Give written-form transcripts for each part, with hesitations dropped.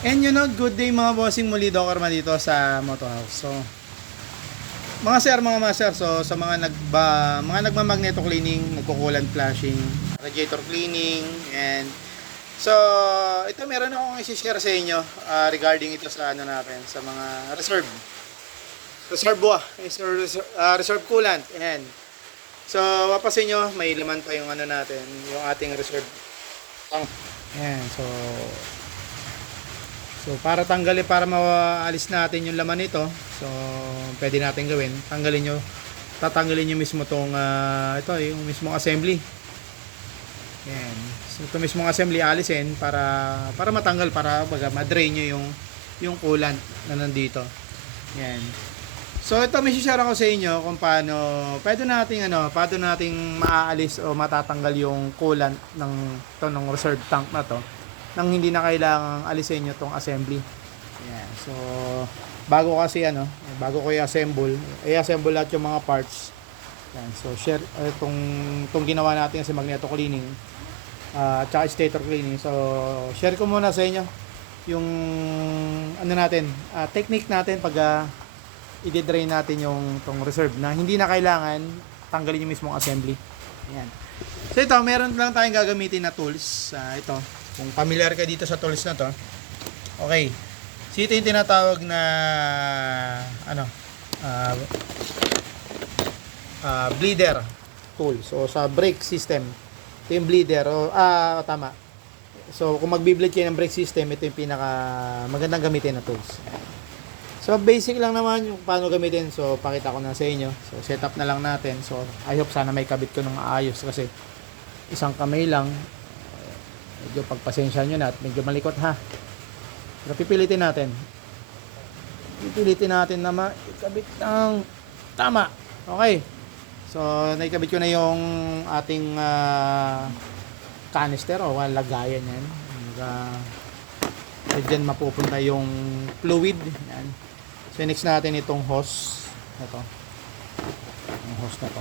And good day mga bossing, muli Doc Arman dito sa Moto House. So, mga sir, mga master, so sa mga nagma-magneto cleaning, nagko-coolant flashing, radiator cleaning, and so ito meron akong i-share sa inyo regarding ito sa ano natin, sa mga reserve coolant. And so mapapansin nyo, may laman pa yung ano natin, yung ating reserve tank. Ayan, so para tanggalin, para maalis natin yung laman nito, so pwede natin gawin, tatanggalin nyo mismo tong ito, yung mismong assembly. Yan. So ito mismong assembly alisin para matanggal, para ma-drain nyo yung coolant na nandito. Yan. So ito may share ako sa inyo kung paano pwede nating maaalis o matatanggal yung coolant ng reserve tank na to nang hindi na kailangang alisin nyo tong assembly. Yan. So bago ko i-assemble lahat yung mga parts. Yan. So share itong ginawa natin sa magneto cleaning at saka stator cleaning. So share ko muna sa inyo yung technique natin pag i-drain natin yung tong reserve na hindi na kailangan tanggalin yung mismong assembly. Ayan. So ito, meron lang tayong gagamitin na tools. Ito, kung familiar ka dito sa tools na to. Okay. So ito yung tinatawag na bleeder tool. So sa brake system, ito yung bleeder. Tama. So kung magbi-bleed kayo ng brake system, ito yung pinaka magandang gamitin na tools. So basic lang naman yung paano gamitin. So pakita ko na sa inyo. So setup na lang natin. So I hope sana may kabit ko ng maayos kasi isang kamay lang. Medyo pagpasensya nyo na at medyo malikot ha. Pero pipilitin natin na maikabit ng tama. Okay. So naikabit ko na yung ating canister o lagayan yan. Diyan mapupunta yung fluid. Yan. So next natin itong hose. Ito. Yung hose na to.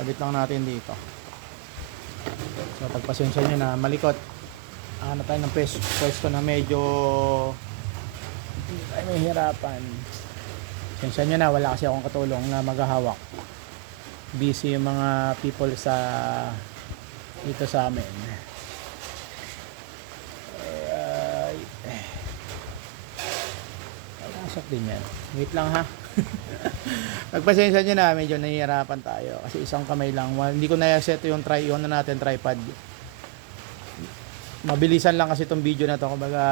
Kabit lang natin dito. So pagpasensya nyo na malikot. Tayo ng pwesto na medyo hindi tayo mahihirapan. Pasensya nyo na, wala kasi akong katulong na maghahawak. Busy yung mga people dito sa amin. Nasok din yan. Wait lang ha. Pagpasensya nyo na, medyo nahihirapan tayo kasi isang kamay lang. Hindi ko na-set yung tripod. Mabilisan lang kasi itong video na to. Kumbaga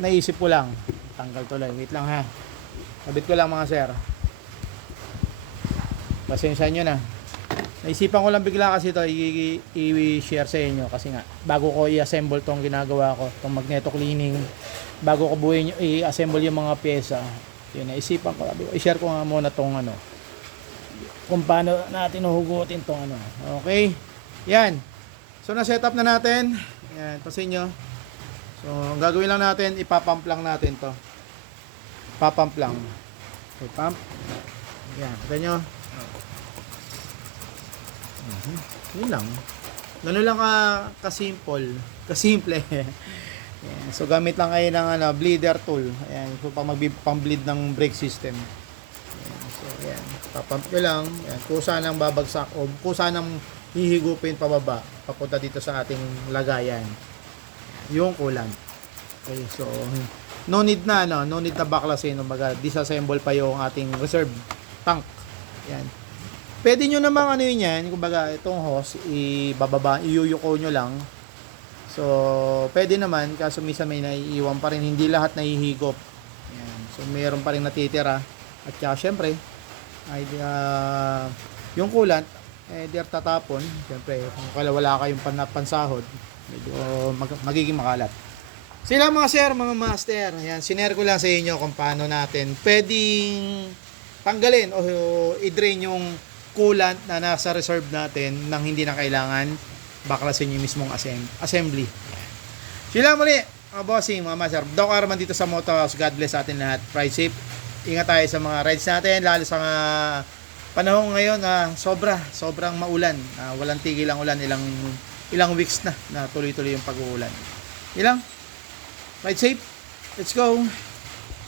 naisip ko lang, tanggal tuloy. Wait lang ha. Kabit ko lang mga sir. Pasensya nyo na. Naisipan ko lang bigla kasi ito i-share sa inyo kasi nga bago ko i-assemble tong ginagawa ko, tong magneto cleaning, bago ko i-assemble yung mga pyesa, yun, naisipan ko, i-share ko nga muna tong kung paano natin huhugutin tong okay, yan. So na-set up na natin, yan, pasin nyo. So ang gagawin lang natin, ipapump lang natin to, papump lang, okay, pump, yan, kita nyo. Yun lang. Ganun lang kasimple. Ayan. So gamit lang kayo ng bleeder tool. Ayan, so pang-bleed ng brake system. Ayan. So ayan, papump nyo lang. Ayan, kusa nang babagsak o kusa nang hihigupin pababa papunta dito sa ating lagayan. Yung coolant. Okay, so no need na baklasin, disassemble pa yung ating reserve tank. Ayan. Pwede nyo namang yan, kumbaga itong hose, iyuyuko nyo lang. So, pwede naman, kaso minsan may naiiwan pa rin, hindi lahat nahihigop. Yan. So, mayroon pa rin natitira. At saka, syempre, yung coolant, diyan tatapon. Syempre, kung wala kayong pansahod, medyo magiging makalat. Sila mga sir, mga master, yan, sinare ko lang sa inyo kung paano natin pwedeng tanggalin o i-drain yung coolant na nasa reserve natin nang hindi na kailangan baklasin yung mismong assembly. Sila muli, mga bossing, mga master. Doc Arman dito sa Moto House. God bless sa atin lahat. Ride safe. Ingat tayo sa mga rides natin, lalo sa panahon ngayon sobrang maulan. Walang tigil ang ulan, ilang weeks na tuloy-tuloy yung pag-uulan. Ilang Ride safe. Let's go.